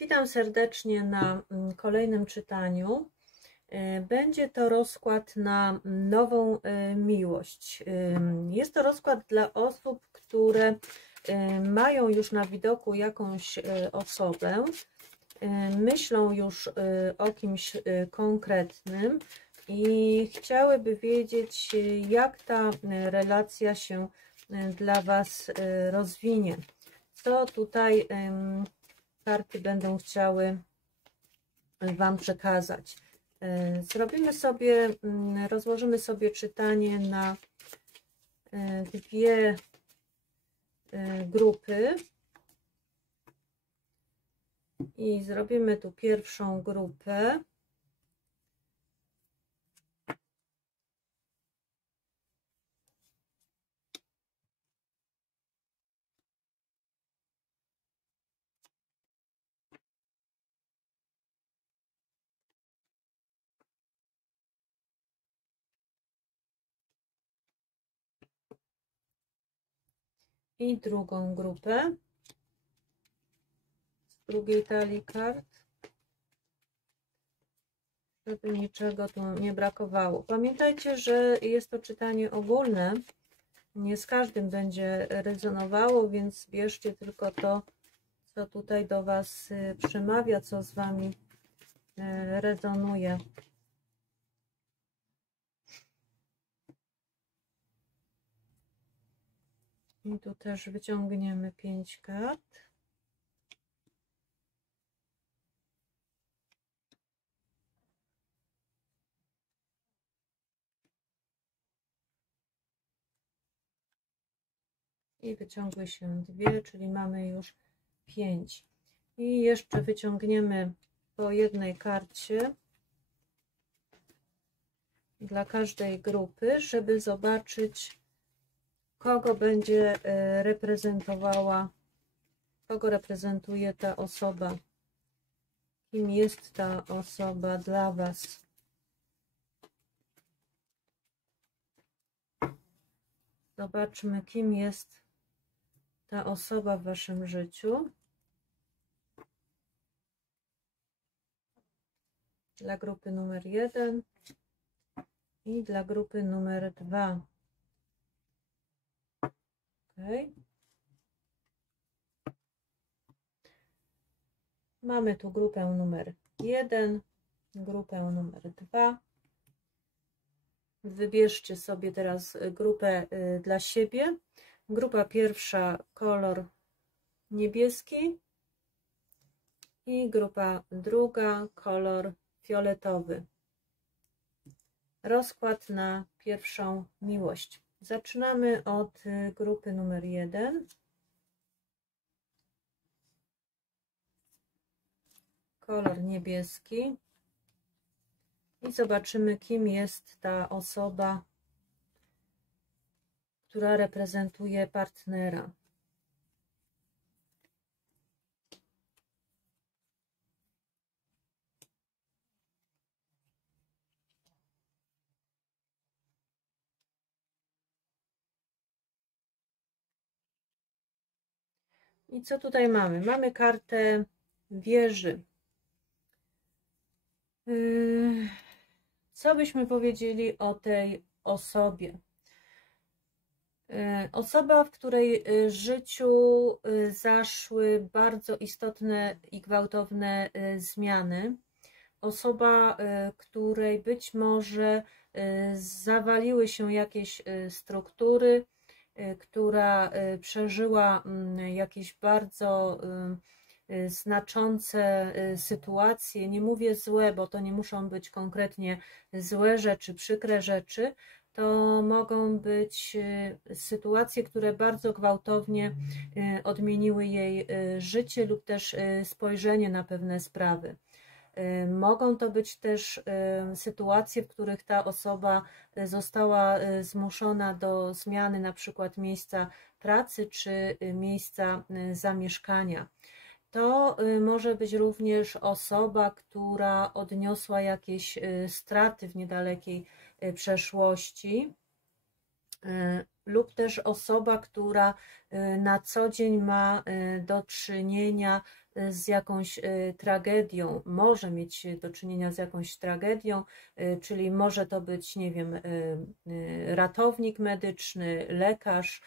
Witam serdecznie na kolejnym czytaniu. Będzie to rozkład na nową miłość. Jest to rozkład dla osób, które mają już na widoku jakąś osobę, myślą już o kimś konkretnym i chciałyby wiedzieć, jak ta relacja się dla Was rozwinie. Co tutaj karty będą chciały Wam przekazać. Rozłożymy sobie czytanie na dwie grupy i zrobimy tu pierwszą grupę. I drugą grupę z drugiej talii kart, żeby niczego tu nie brakowało. Pamiętajcie, że jest to czytanie ogólne, nie z każdym będzie rezonowało, więc bierzcie tylko to, co tutaj do Was przemawia, co z Wami rezonuje. I tu też wyciągniemy 5 kart. I wyciągły się 2, czyli mamy już 5. I jeszcze wyciągniemy po jednej karcie dla każdej grupy, żeby zobaczyć, kogo będzie reprezentowała, kogo reprezentuje ta osoba, kim jest ta osoba dla Was. Zobaczmy, kim jest ta osoba w Waszym życiu. Dla grupy numer 1 i dla grupy numer 2. Okay. Mamy tu grupę numer 1, grupę numer 2. Wybierzcie sobie teraz grupę dla siebie. Grupa pierwsza, kolor niebieski i grupa druga, kolor fioletowy. Rozkład na pierwszą miłość. Zaczynamy od grupy numer 1. Kolor niebieski. I zobaczymy, kim jest ta osoba, która reprezentuje partnera. I co tutaj mamy? Mamy kartę wieży. Co byśmy powiedzieli o tej osobie? Osoba, w której życiu zaszły bardzo istotne i gwałtowne zmiany. Osoba, której być może zawaliły się jakieś struktury, która przeżyła jakieś bardzo znaczące sytuacje. Nie mówię złe, bo to nie muszą być konkretnie złe rzeczy, przykre rzeczy. To mogą być sytuacje, które bardzo gwałtownie odmieniły jej życie lub też spojrzenie na pewne sprawy. Mogą to być też sytuacje, w których ta osoba została zmuszona do zmiany na przykład miejsca pracy czy miejsca zamieszkania. To może być również osoba, która odniosła jakieś straty w niedalekiej przeszłości, lub też osoba, która na co dzień ma do czynienia z jakąś tragedią, może mieć do czynienia z jakąś tragedią, czyli może to być, nie wiem, ratownik medyczny, lekarz,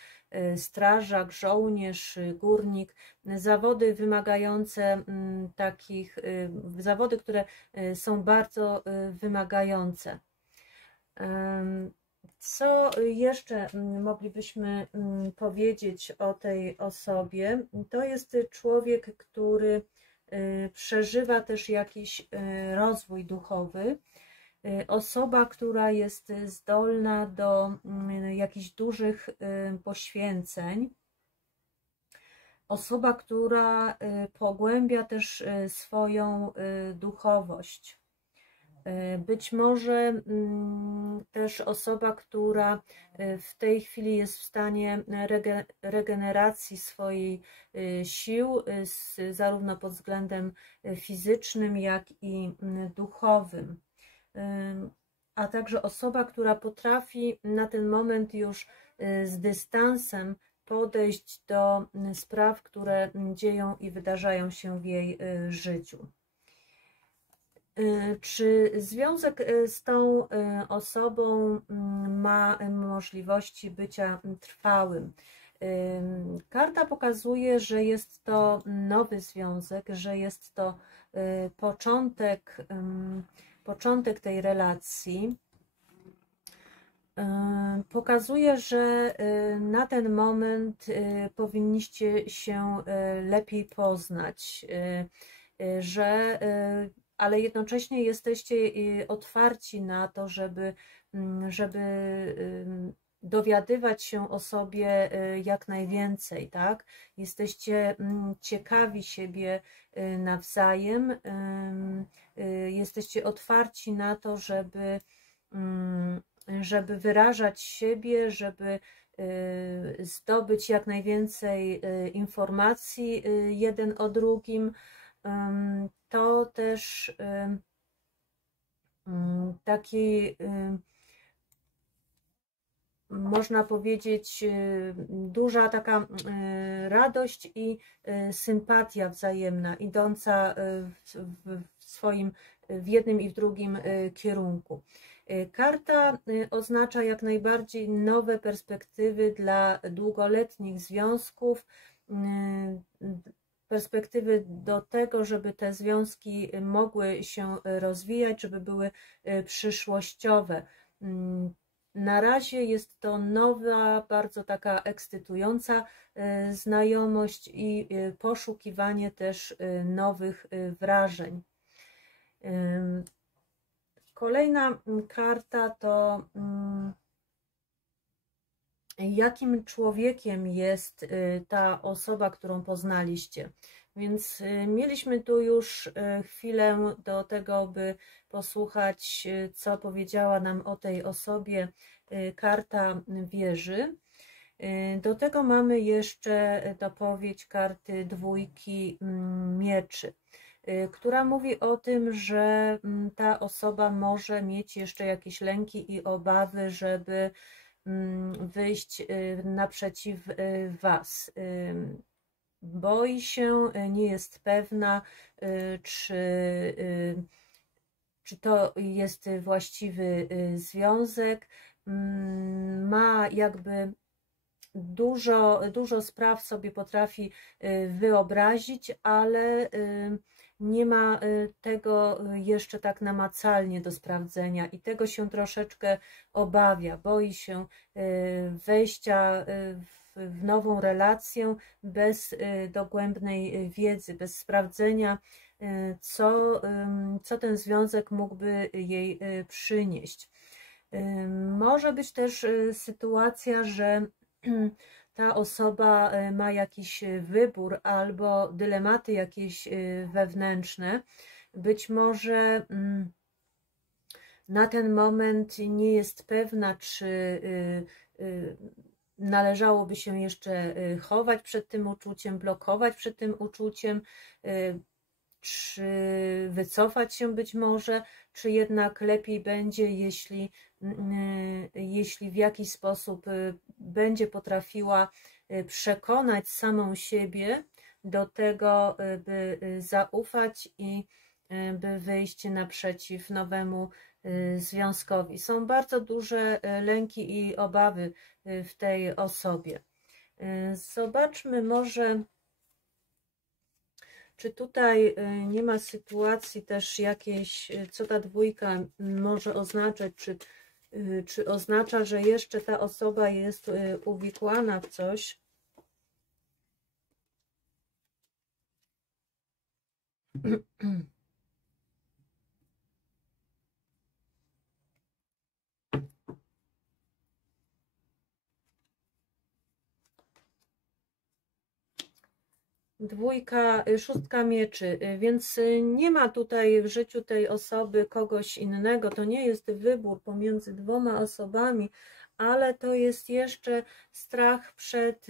strażak, żołnierz, górnik, zawody wymagające zawody, które są bardzo wymagające. Co jeszcze moglibyśmy powiedzieć o tej osobie? To jest człowiek, który przeżywa też jakiś rozwój duchowy, osoba, która jest zdolna do jakichś dużych poświęceń, osoba, która pogłębia też swoją duchowość. Być może też osoba, która w tej chwili jest w stanie regeneracji swojej sił, zarówno pod względem fizycznym, jak i duchowym. A także osoba, która potrafi na ten moment już z dystansem podejść do spraw, które dzieją i wydarzają się w jej życiu. Czy związek z tą osobą ma możliwości bycia trwałym? Karta pokazuje, że jest to nowy związek, że jest to początek tej relacji. Pokazuje, że na ten moment powinniście się lepiej poznać, ale jednocześnie jesteście otwarci na to, żeby dowiadywać się o sobie jak najwięcej, tak? Jesteście ciekawi siebie nawzajem, jesteście otwarci na to, żeby wyrażać siebie, żeby zdobyć jak najwięcej informacji jeden o drugim. To też taki, można powiedzieć, duża taka radość i sympatia wzajemna, idąca w jednym i w drugim kierunku. Karta oznacza jak najbardziej nowe perspektywy dla długoletnich związków, perspektywy do tego, żeby te związki mogły się rozwijać, żeby były przyszłościowe. Na razie jest to nowa, bardzo taka ekscytująca znajomość i poszukiwanie też nowych wrażeń. Kolejna karta to jakim człowiekiem jest ta osoba, którą poznaliście. Więc mieliśmy tu już chwilę do tego, by posłuchać, co powiedziała nam o tej osobie karta wieży. Do tego mamy jeszcze dopowiedź karty dwójki mieczy, która mówi o tym, że ta osoba może mieć jeszcze jakieś lęki i obawy, żeby wyjść naprzeciw Was. Boi się, nie jest pewna, czy to jest właściwy związek. Ma jakby dużo spraw sobie potrafi wyobrazić, ale nie ma tego jeszcze tak namacalnie do sprawdzenia i tego się troszeczkę obawia. Boi się wejścia w nową relację bez dogłębnej wiedzy, bez sprawdzenia, co ten związek mógłby jej przynieść. Może być też sytuacja, że ta osoba ma jakiś wybór albo dylematy jakieś wewnętrzne. Być może na ten moment nie jest pewna, czy należałoby się jeszcze chować przed tym uczuciem, blokować przed tym uczuciem, czy wycofać się być może, czy jednak lepiej będzie, jeśli w jakiś sposób będzie potrafiła przekonać samą siebie do tego, by zaufać i by wyjść naprzeciw nowemu związkowi. Są bardzo duże lęki i obawy w tej osobie. Zobaczmy może, czy tutaj nie ma sytuacji też jakiejś, co ta dwójka może oznaczać, czy oznacza, że jeszcze ta osoba jest uwikłana w coś. Dwójka, szóstka mieczy, więc nie ma tutaj w życiu tej osoby kogoś innego, to nie jest wybór pomiędzy dwoma osobami, ale to jest jeszcze strach przed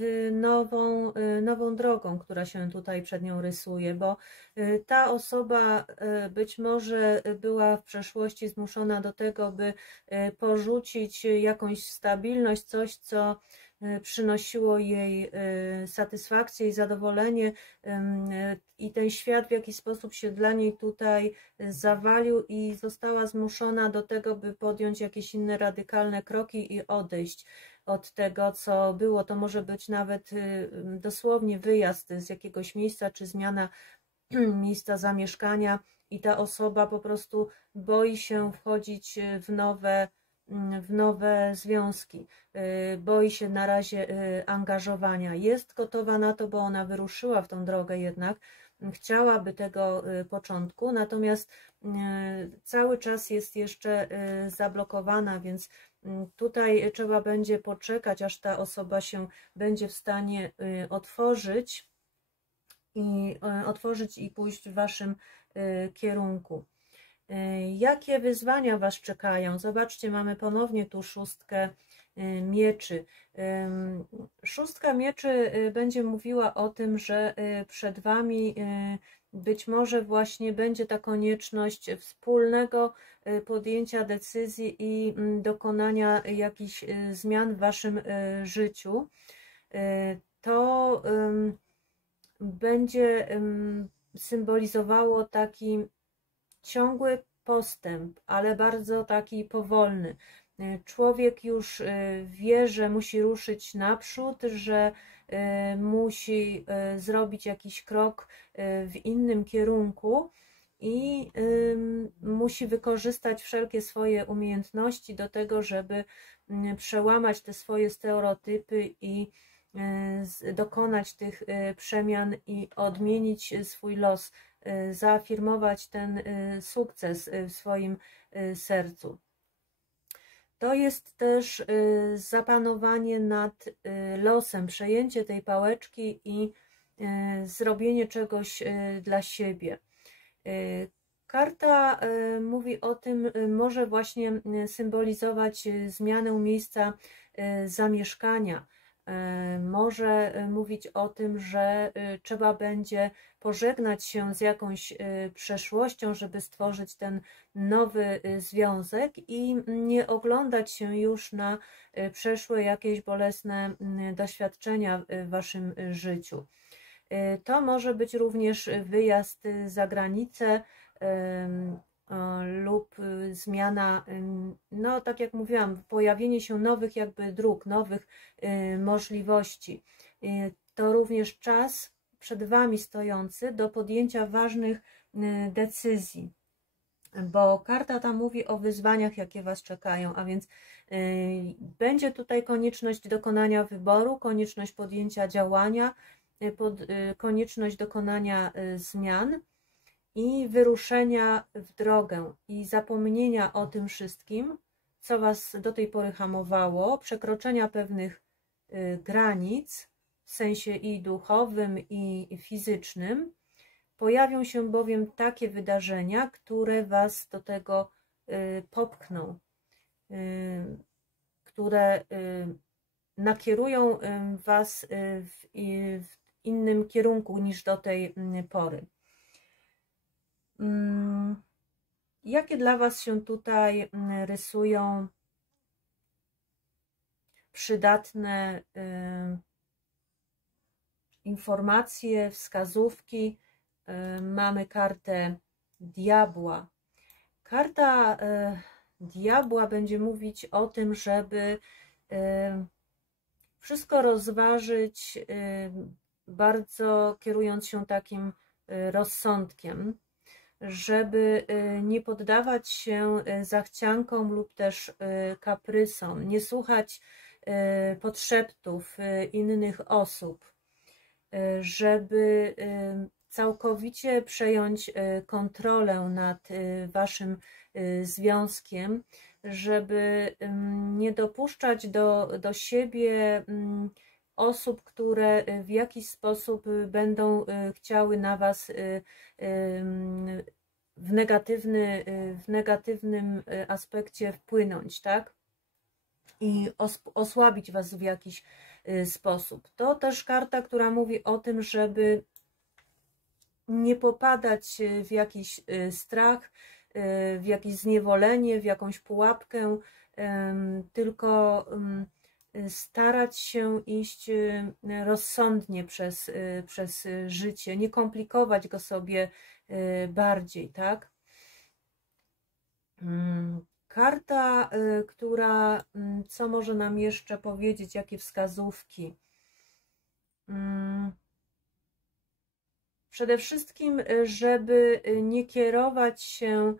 nową drogą, która się tutaj przed nią rysuje, bo ta osoba być może była w przeszłości zmuszona do tego, by porzucić jakąś stabilność, coś, co przynosiło jej satysfakcję i zadowolenie, i ten świat w jakiś sposób się dla niej tutaj zawalił i została zmuszona do tego, by podjąć jakieś inne radykalne kroki i odejść od tego, co było. To może być nawet dosłownie wyjazd z jakiegoś miejsca, czy zmiana miejsca zamieszkania, i ta osoba po prostu boi się wchodzić w nowe związki, boi się na razie angażowania. Jest gotowa na to, bo ona wyruszyła w tą drogę jednak, chciałaby tego początku, natomiast cały czas jest jeszcze zablokowana, więc tutaj trzeba będzie poczekać, aż ta osoba się będzie w stanie otworzyć i pójść w waszym kierunku. Jakie wyzwania was czekają? Zobaczcie, mamy ponownie tu szóstkę mieczy. Szóstka mieczy będzie mówiła o tym, że przed wami być może właśnie będzie ta konieczność wspólnego podjęcia decyzji i dokonania jakichś zmian w waszym życiu. To będzie symbolizowało taki ciągły postęp, ale bardzo taki powolny. Człowiek już wie, że musi ruszyć naprzód, że musi zrobić jakiś krok w innym kierunku i musi wykorzystać wszelkie swoje umiejętności do tego, żeby przełamać te swoje stereotypy i dokonać tych przemian i odmienić swój los, zaafirmować ten sukces w swoim sercu. To jest też zapanowanie nad losem, przejęcie tej pałeczki i zrobienie czegoś dla siebie. Karta mówi o tym, może właśnie symbolizować zmianę miejsca zamieszkania. Może mówić o tym, że trzeba będzie pożegnać się z jakąś przeszłością, żeby stworzyć ten nowy związek i nie oglądać się już na przeszłe jakieś bolesne doświadczenia w waszym życiu. To może być również wyjazd za granicę lub zmiana, no tak jak mówiłam, pojawienie się nowych jakby dróg, nowych możliwości. To również czas przed wami stojący do podjęcia ważnych decyzji, bo karta ta mówi o wyzwaniach, jakie was czekają, a więc będzie tutaj konieczność dokonania wyboru, konieczność podjęcia działania, konieczność dokonania zmian i wyruszenia w drogę i zapomnienia o tym wszystkim, co was do tej pory hamowało, przekroczenia pewnych granic w sensie i duchowym, i fizycznym. Pojawią się bowiem takie wydarzenia, które was do tego popchną, które nakierują was w innym kierunku niż do tej pory. Jakie dla was się tutaj rysują przydatne informacje, wskazówki. Mamy kartę diabła. Karta diabła będzie mówić o tym, żeby wszystko rozważyć, bardzo kierując się takim rozsądkiem, żeby nie poddawać się zachciankom lub też kaprysom, nie słuchać podszeptów innych osób, żeby całkowicie przejąć kontrolę nad waszym związkiem, żeby nie dopuszczać do siebie osób, które w jakiś sposób będą chciały na was w negatywnym aspekcie wpłynąć, tak? I osłabić was w jakiś sposób. To też karta, która mówi o tym, żeby nie popadać w jakiś strach, w jakieś zniewolenie, w jakąś pułapkę, tylko starać się iść rozsądnie przez życie, nie komplikować go sobie bardziej, tak? Karta, która, co może nam jeszcze powiedzieć, jakie wskazówki? Przede wszystkim, żeby nie kierować się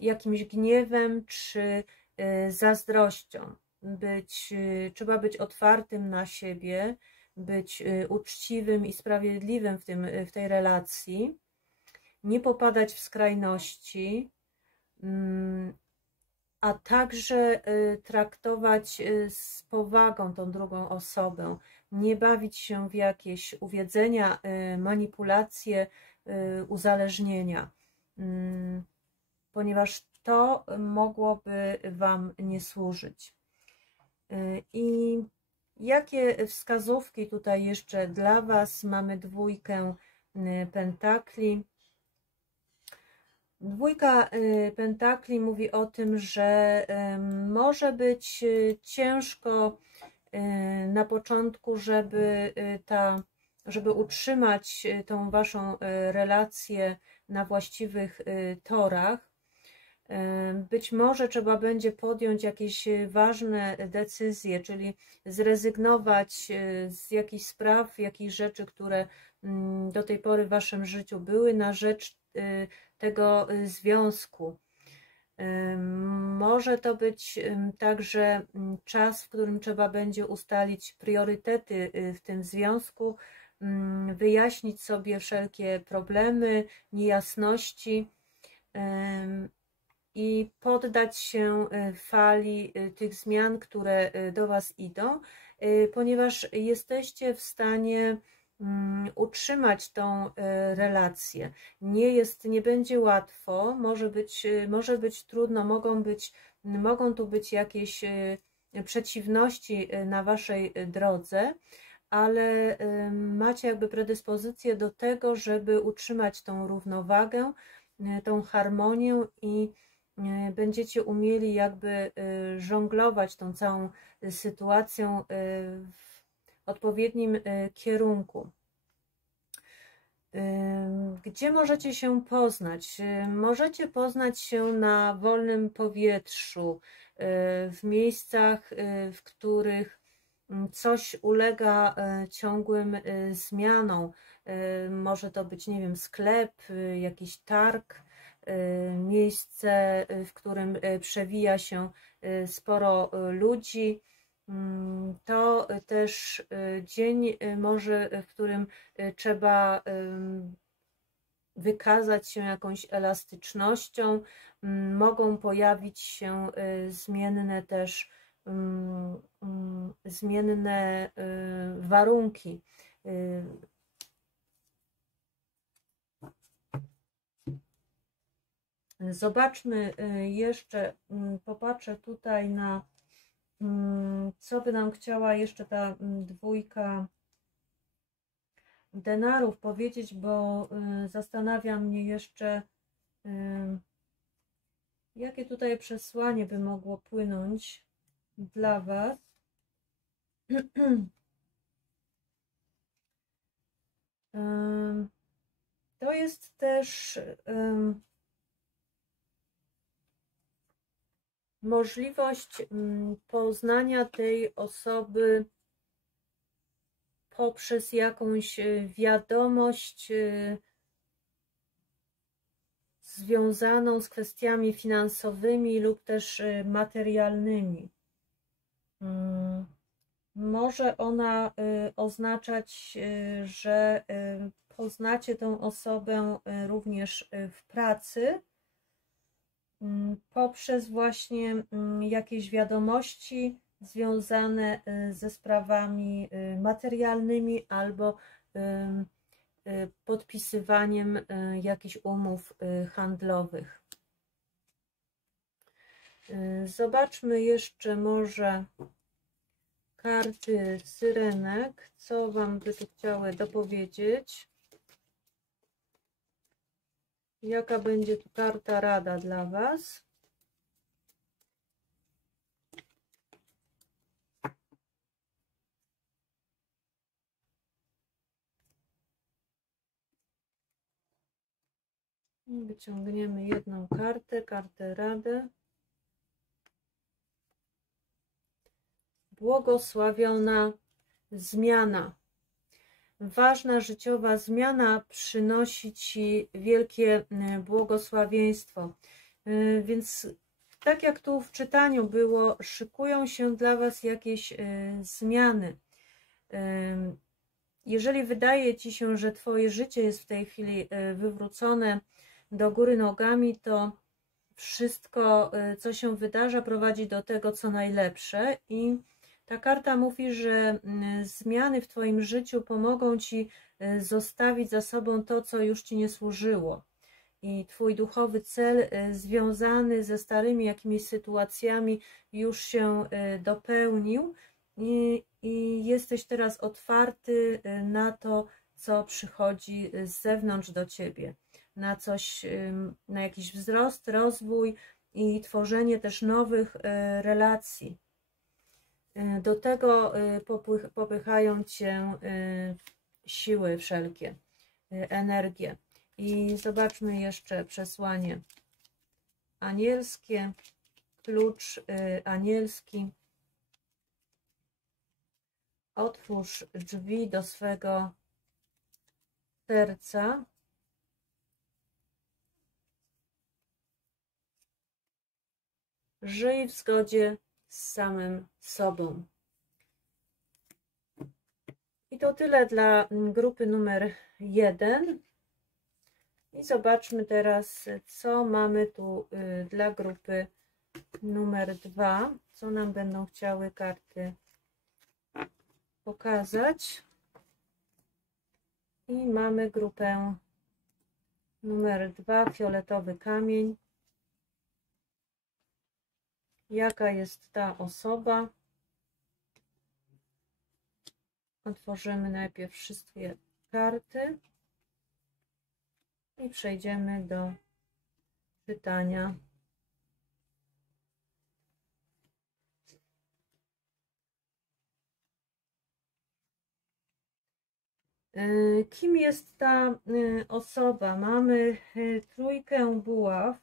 jakimś gniewem czy zazdrością. Trzeba być otwartym na siebie, być uczciwym i sprawiedliwym w tej relacji, nie popadać w skrajności, a także traktować z powagą tą drugą osobę, nie bawić się w jakieś uwiedzenia, manipulacje, uzależnienia, ponieważ to mogłoby wam nie służyć. I jakie wskazówki tutaj jeszcze dla was? Mamy dwójkę pentakli. Dwójka pentakli mówi o tym, że może być ciężko na początku, żeby utrzymać tą waszą relację na właściwych torach. Być może trzeba będzie podjąć jakieś ważne decyzje, czyli zrezygnować z jakichś spraw, jakichś rzeczy, które do tej pory w waszym życiu były, na rzecz tego związku. Może to być także czas, w którym trzeba będzie ustalić priorytety w tym związku, wyjaśnić sobie wszelkie problemy, niejasności i poddać się fali tych zmian, które do was idą, ponieważ jesteście w stanie utrzymać tą relację. Nie będzie łatwo, może być trudno, mogą tu być jakieś przeciwności na waszej drodze, ale macie jakby predyspozycję do tego, żeby utrzymać tą równowagę, tą harmonię i będziecie umieli jakby żonglować tą całą sytuacją w odpowiednim kierunku. Gdzie możecie się poznać? Możecie poznać się na wolnym powietrzu, w miejscach, w których coś ulega ciągłym zmianom. Może to być, nie wiem, sklep, jakiś targ, miejsce, w którym przewija się sporo ludzi. To też dzień może, w którym trzeba wykazać się jakąś elastycznością. Mogą pojawić się zmienne warunki. Zobaczmy jeszcze, popatrzę tutaj na co by nam chciała jeszcze ta dwójka denarów powiedzieć, bo zastanawia mnie jeszcze, jakie tutaj przesłanie by mogło płynąć dla was. To jest też możliwość poznania tej osoby poprzez jakąś wiadomość związaną z kwestiami finansowymi lub też materialnymi. Może ona oznaczać, że poznacie tą osobę również w pracy, poprzez właśnie jakieś wiadomości związane ze sprawami materialnymi albo podpisywaniem jakichś umów handlowych. Zobaczmy jeszcze może karty syrenek, co Wam by tu chciały dopowiedzieć. Jaka będzie tu karta rada dla Was? Wyciągniemy jedną kartę, kartę rady. Błogosławiona zmiana. Ważna życiowa zmiana przynosi Ci wielkie błogosławieństwo. Więc tak jak tu w czytaniu było, szykują się dla Was jakieś zmiany. Jeżeli wydaje Ci się, że Twoje życie jest w tej chwili wywrócone do góry nogami, to wszystko, co się wydarza, prowadzi do tego, co najlepsze. I ta karta mówi, że zmiany w Twoim życiu pomogą Ci zostawić za sobą to, co już Ci nie służyło. I Twój duchowy cel związany ze starymi jakimiś sytuacjami już się dopełnił i jesteś teraz otwarty na to, co przychodzi z zewnątrz do Ciebie. Na coś, na jakiś wzrost, rozwój i tworzenie też nowych relacji. Do tego popychają Cię siły wszelkie, energie. I zobaczmy jeszcze przesłanie anielskie, klucz anielski. Otwórz drzwi do swego serca. Żyj w zgodzie z samym sobą. I to tyle dla grupy numer 1. I zobaczmy teraz, co mamy tu dla grupy numer 2. Co nam będą chciały karty pokazać. I mamy grupę numer 2, fioletowy kamień. Jaka jest ta osoba? Otworzymy najpierw wszystkie karty i przejdziemy do czytania. Kim jest ta osoba? Mamy trójkę buław.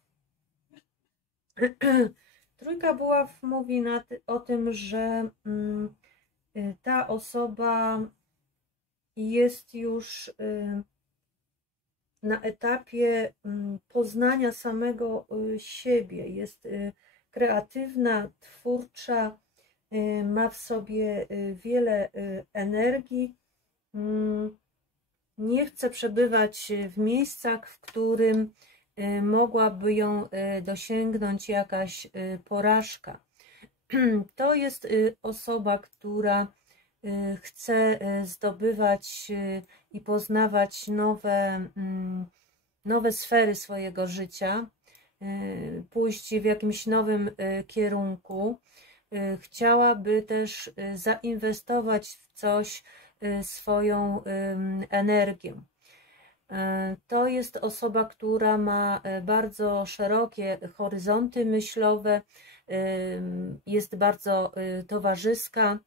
Trójka buław mówi o tym, że ta osoba jest już na etapie poznania samego siebie. Jest kreatywna, twórcza, ma w sobie wiele energii. Nie chce przebywać w miejscach, w którym mogłaby ją dosięgnąć jakaś porażka. To jest osoba, która chce zdobywać i poznawać nowe sfery swojego życia, pójść w jakimś nowym kierunku. Chciałaby też zainwestować w coś swoją energię. To jest osoba, która ma bardzo szerokie horyzonty myślowe, jest bardzo towarzyska,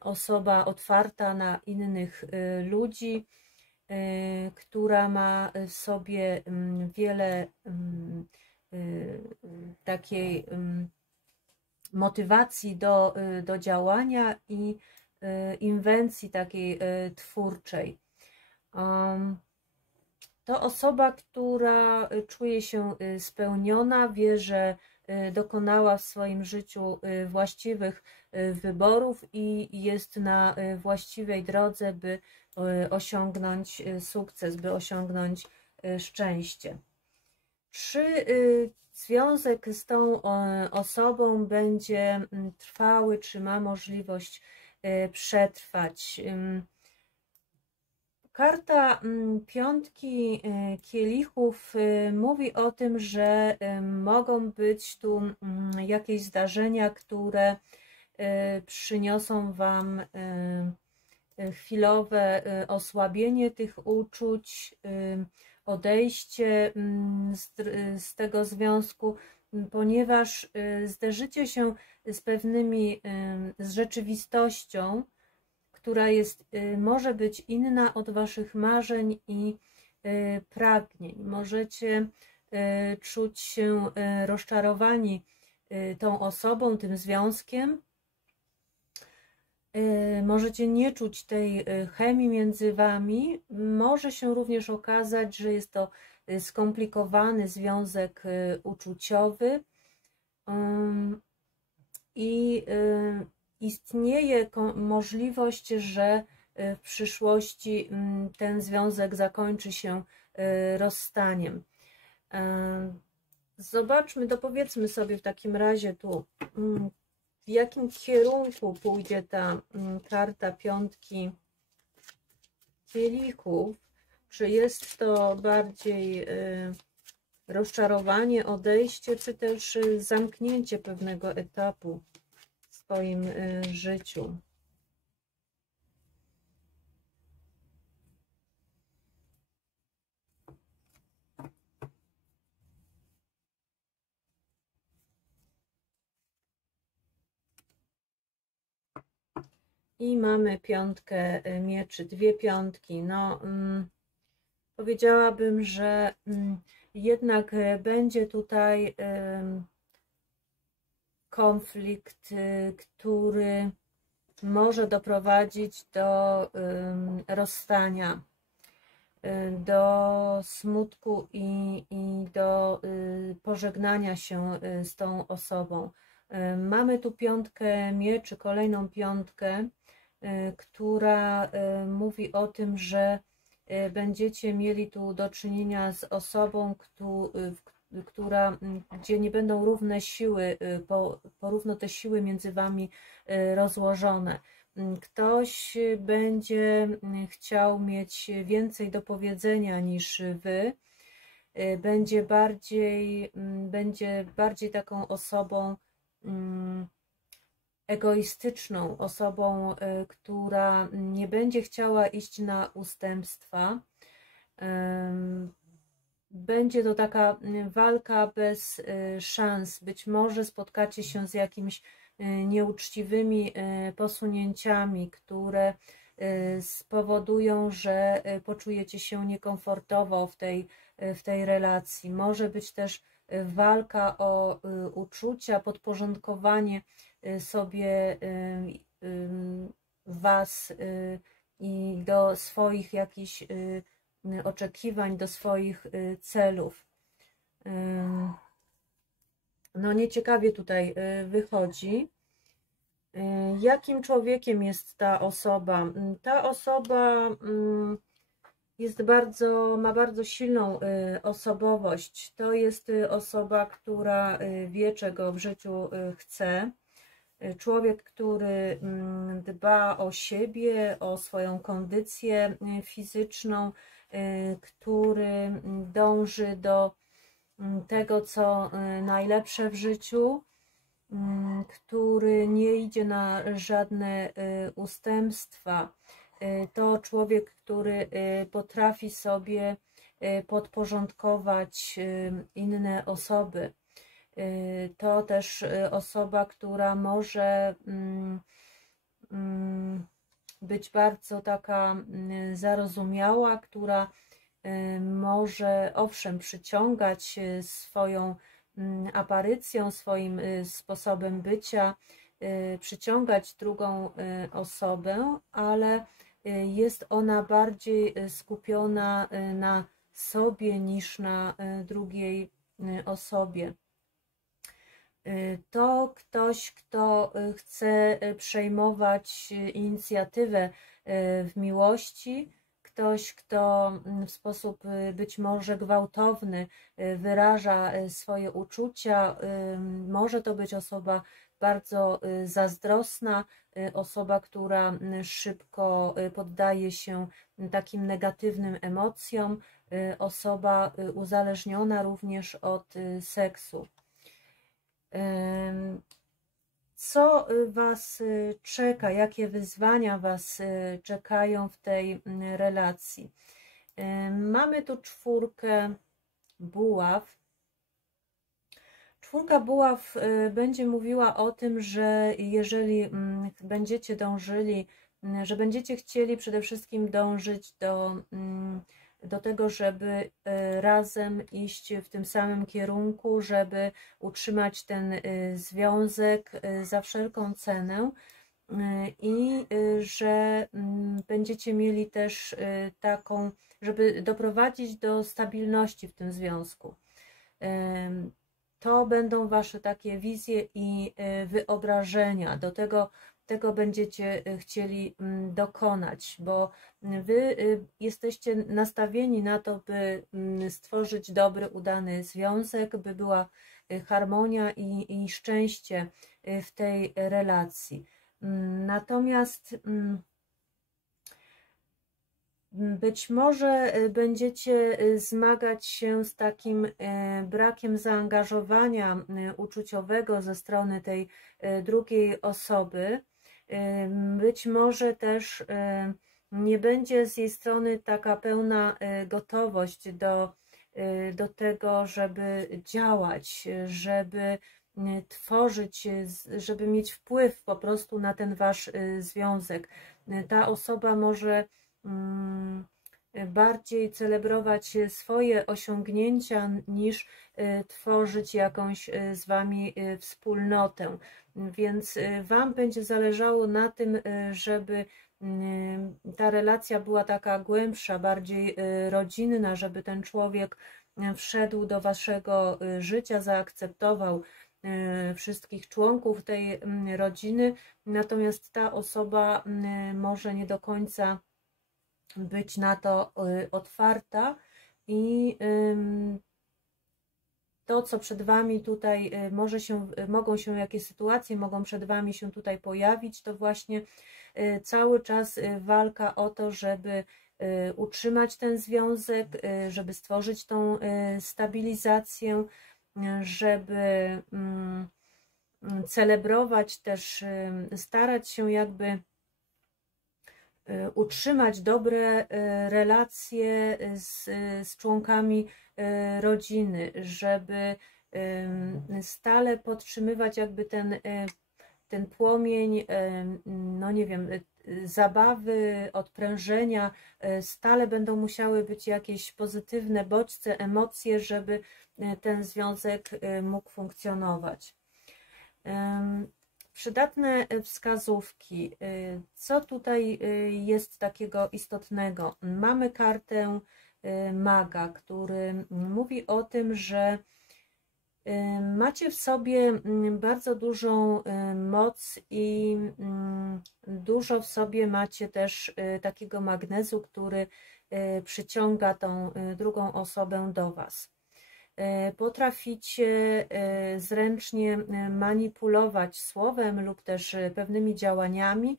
osoba otwarta na innych ludzi która ma w sobie wiele takiej motywacji do działania i inwencji takiej twórczej. To osoba, która czuje się spełniona, wie, że dokonała w swoim życiu właściwych wyborów i jest na właściwej drodze, by osiągnąć sukces, by osiągnąć szczęście. Czy związek z tą osobą będzie trwały, czy ma możliwość przetrwać? Karta piątki kielichów mówi o tym, że mogą być tu jakieś zdarzenia, które przyniosą Wam chwilowe osłabienie tych uczuć, odejście z tego związku, ponieważ zderzycie się z rzeczywistością, która może być inna od Waszych marzeń i pragnień. Możecie czuć się rozczarowani tą osobą, tym związkiem. Możecie nie czuć tej chemii między Wami. Może się również okazać, że jest to skomplikowany związek uczuciowy i istnieje możliwość, że w przyszłości ten związek zakończy się rozstaniem. Zobaczmy, dopowiedzmy sobie w takim razie tu, w jakim kierunku pójdzie ta karta piątki kielichów. Czy jest to bardziej rozczarowanie, odejście, czy też zamknięcie pewnego etapu w swoim życiu? I mamy piątkę mieczy, dwie piątki. No, powiedziałabym, że jednak będzie tutaj konflikt, który może doprowadzić do rozstania, do smutku i do pożegnania się z tą osobą. Mamy tu piątkę mieczy, kolejną piątkę, która mówi o tym, że będziecie mieli tu do czynienia z osobą, gdzie nie będą równe siły, porówno te siły między Wami rozłożone. Ktoś będzie chciał mieć więcej do powiedzenia niż Wy, będzie bardziej taką osobą egoistyczną, osobą, która nie będzie chciała iść na ustępstwa. Będzie to taka walka bez szans. Być może spotkacie się z jakimiś nieuczciwymi posunięciami, które spowodują, że poczujecie się niekomfortowo w tej relacji. Może być też walka o uczucia, podporządkowanie sobie Was i do swoich jakichś oczekiwań, do swoich celów. No nieciekawie tutaj wychodzi. Jakim człowiekiem jest ta osoba? Ta osoba ma bardzo silną osobowość. To jest osoba, która wie, czego w życiu chce. Człowiek, który dba o siebie, o swoją kondycję fizyczną, który dąży do tego, co najlepsze w życiu, który nie idzie na żadne ustępstwa. To człowiek, który potrafi sobie podporządkować inne osoby. To też osoba, która może być bardzo taka zarozumiała, która może owszem przyciągać swoją aparycją, swoim sposobem bycia, przyciągać drugą osobę, ale jest ona bardziej skupiona na sobie niż na drugiej osobie. To ktoś, kto chce przejmować inicjatywę w miłości, ktoś, kto w sposób być może gwałtowny wyraża swoje uczucia, może to być osoba bardzo zazdrosna, osoba, która szybko poddaje się takim negatywnym emocjom, osoba uzależniona również od seksu. Co Was czeka, jakie wyzwania Was czekają w tej relacji? Mamy tu czwórkę buław. Czwórka buław będzie mówiła o tym, że jeżeli będziecie dążyli, że będziecie chcieli przede wszystkim dążyć do tego, żeby razem iść w tym samym kierunku, żeby utrzymać ten związek za wszelką cenę i że będziecie mieli też taką, żeby doprowadzić do stabilności w tym związku. To będą Wasze takie wizje i wyobrażenia. Do tego będziecie chcieli dokonać, bo Wy jesteście nastawieni na to, by stworzyć dobry, udany związek, by była harmonia i szczęście w tej relacji. Natomiast być może będziecie zmagać się z takim brakiem zaangażowania uczuciowego ze strony tej drugiej osoby. Być może też nie będzie z jej strony taka pełna gotowość do tego, żeby działać, żeby tworzyć, żeby mieć wpływ po prostu na ten Wasz związek. Ta osoba może bardziej celebrować swoje osiągnięcia niż tworzyć jakąś z Wami wspólnotę. Więc Wam będzie zależało na tym, żeby ta relacja była taka głębsza, bardziej rodzinna, żeby ten człowiek wszedł do Waszego życia, zaakceptował wszystkich członków tej rodziny, natomiast ta osoba może nie do końca być na to otwarta i to, co przed Wami tutaj mogą się jakieś sytuacje mogą przed Wami się tutaj pojawić, to właśnie cały czas walka o to, żeby utrzymać ten związek, żeby stworzyć tą stabilizację, żeby celebrować też, starać się jakby utrzymać dobre relacje z członkami rodziny, żeby stale podtrzymywać jakby ten płomień, no nie wiem, zabawy, odprężenia, stale będą musiały być jakieś pozytywne bodźce, emocje, żeby ten związek mógł funkcjonować. Przydatne wskazówki. Co tutaj jest takiego istotnego? Mamy kartę maga, który mówi o tym, że macie w sobie bardzo dużą moc i dużo w sobie macie też takiego magnezu, który przyciąga tą drugą osobę do Was. Potraficie zręcznie manipulować słowem lub też pewnymi działaniami,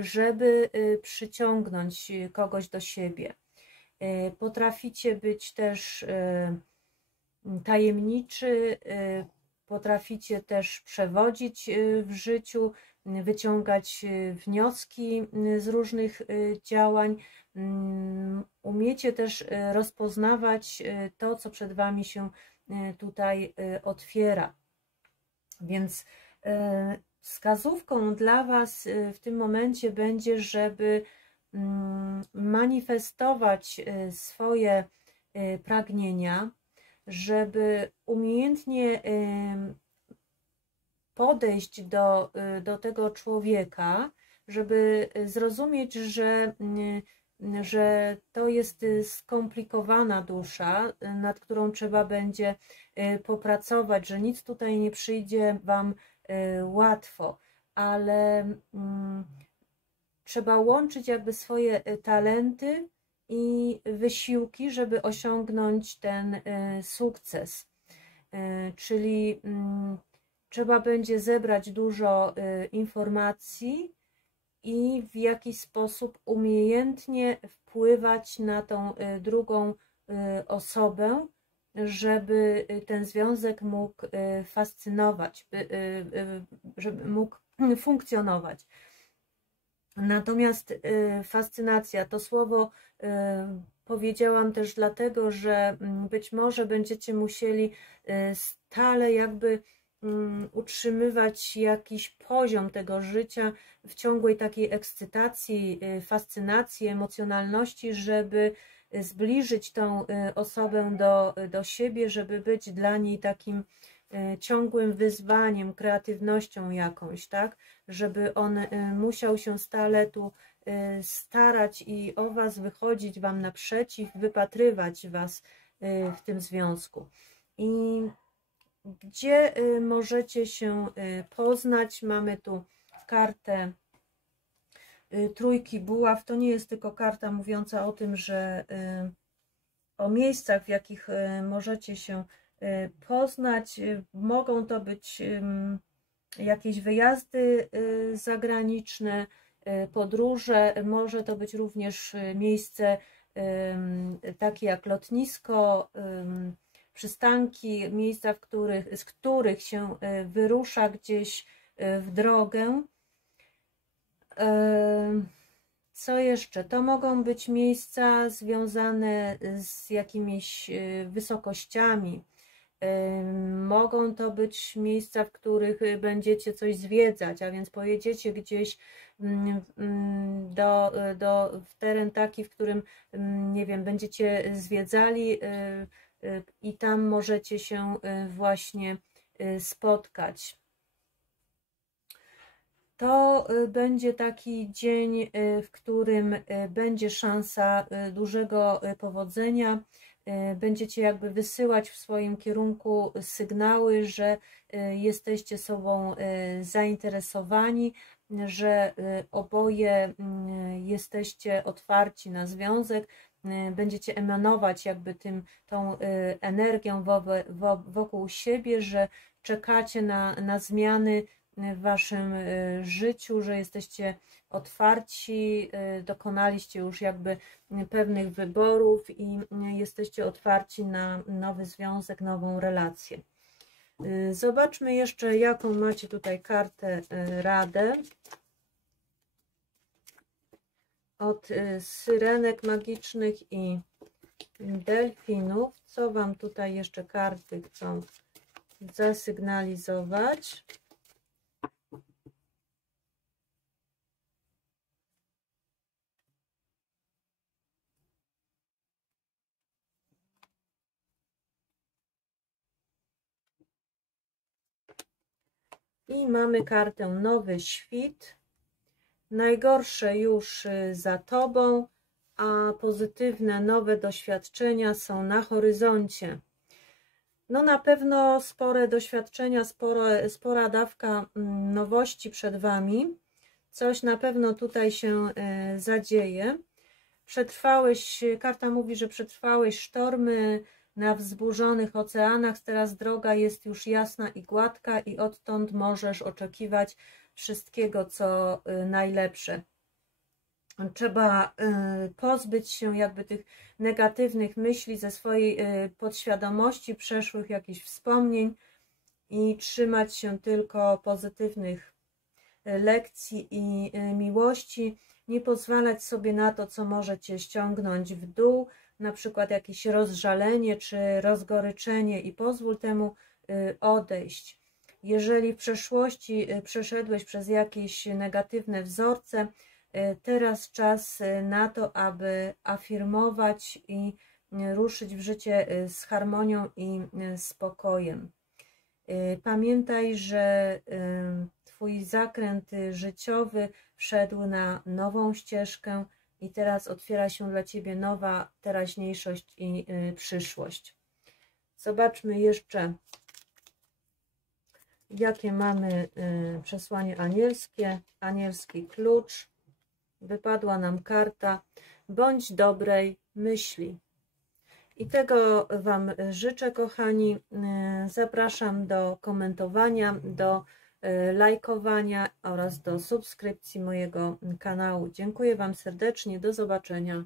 żeby przyciągnąć kogoś do siebie. Potraficie być też tajemniczy, potraficie też przewodzić w życiu, wyciągać wnioski z różnych działań. Umiecie też rozpoznawać to, co przed Wami się tutaj otwiera. Więc wskazówką dla Was w tym momencie będzie, żeby manifestować swoje pragnienia, żeby umiejętnie podejść do tego człowieka, żeby zrozumieć, że to jest skomplikowana dusza, nad którą trzeba będzie popracować, że nic tutaj nie przyjdzie Wam łatwo, ale trzeba łączyć jakby swoje talenty i wysiłki, żeby osiągnąć ten sukces. Czyli trzeba będzie zebrać dużo informacji i w jakiś sposób umiejętnie wpływać na tą drugą osobę, żeby ten związek mógł fascynować, żeby mógł funkcjonować. Natomiast fascynacja, to słowo powiedziałam też dlatego, że być może będziecie musieli stale jakby utrzymywać jakiś poziom tego życia w ciągłej takiej ekscytacji, fascynacji, emocjonalności, żeby zbliżyć tą osobę do siebie, żeby być dla niej takim ciągłym wyzwaniem, kreatywnością jakąś, tak? Żeby on musiał się stale tu starać i o Was wychodzić Wam naprzeciw, wypatrywać Was w tym związku. I gdzie możecie się poznać? Mamy tu kartę trójki buław. To nie jest tylko karta mówiąca o tym, że o miejscach, w jakich możecie się poznać. Mogą to być jakieś wyjazdy zagraniczne, podróże, może to być również miejsce takie jak lotnisko, przystanki, miejsca, z których się wyrusza gdzieś w drogę. Co jeszcze? To mogą być miejsca związane z jakimiś wysokościami. Mogą to być miejsca, w których będziecie coś zwiedzać, a więc pojedziecie gdzieś w teren taki, w którym, nie wiem, będziecie zwiedzali i tam możecie się właśnie spotkać. To będzie taki dzień, w którym będzie szansa dużego powodzenia. Będziecie jakby wysyłać w swoim kierunku sygnały, że jesteście sobą zainteresowani, że oboje jesteście otwarci na związek, będziecie emanować jakby tą energią wokół siebie, że czekacie na zmiany w Waszym życiu, że jesteście otwarci, dokonaliście już jakby pewnych wyborów i jesteście otwarci na nowy związek, nową relację. Zobaczmy jeszcze, jaką macie tutaj kartę radę od syrenek magicznych i delfinów. Co Wam tutaj jeszcze karty chcą zasygnalizować? I mamy kartę Nowy Świt. Najgorsze już za Tobą, a pozytywne, nowe doświadczenia są na horyzoncie. No na pewno spore doświadczenia, spora dawka nowości przed Wami. Coś na pewno tutaj się zadzieje. Karta mówi, że przetrwałeś sztormy na wzburzonych oceanach, teraz droga jest już jasna i gładka i odtąd możesz oczekiwać wszystkiego, co najlepsze. Trzeba pozbyć się jakby tych negatywnych myśli ze swojej podświadomości, przeszłych jakichś wspomnień i trzymać się tylko pozytywnych lekcji i miłości. Nie pozwalać sobie na to, co może Cię ściągnąć w dół, na przykład jakieś rozżalenie czy rozgoryczenie, i pozwól temu odejść. Jeżeli w przeszłości przeszedłeś przez jakieś negatywne wzorce, teraz czas na to, aby afirmować i ruszyć w życie z harmonią i spokojem. Pamiętaj, że Twój zakręt życiowy wszedł na nową ścieżkę i teraz otwiera się dla Ciebie nowa teraźniejszość i przyszłość. Zobaczmy jeszcze, jakie mamy przesłanie anielskie, anielski klucz. Wypadła nam karta bądź dobrej myśli. I tego Wam życzę, kochani. Zapraszam do komentowania, do lajkowania oraz do subskrypcji mojego kanału. Dziękuję Wam serdecznie. Do zobaczenia.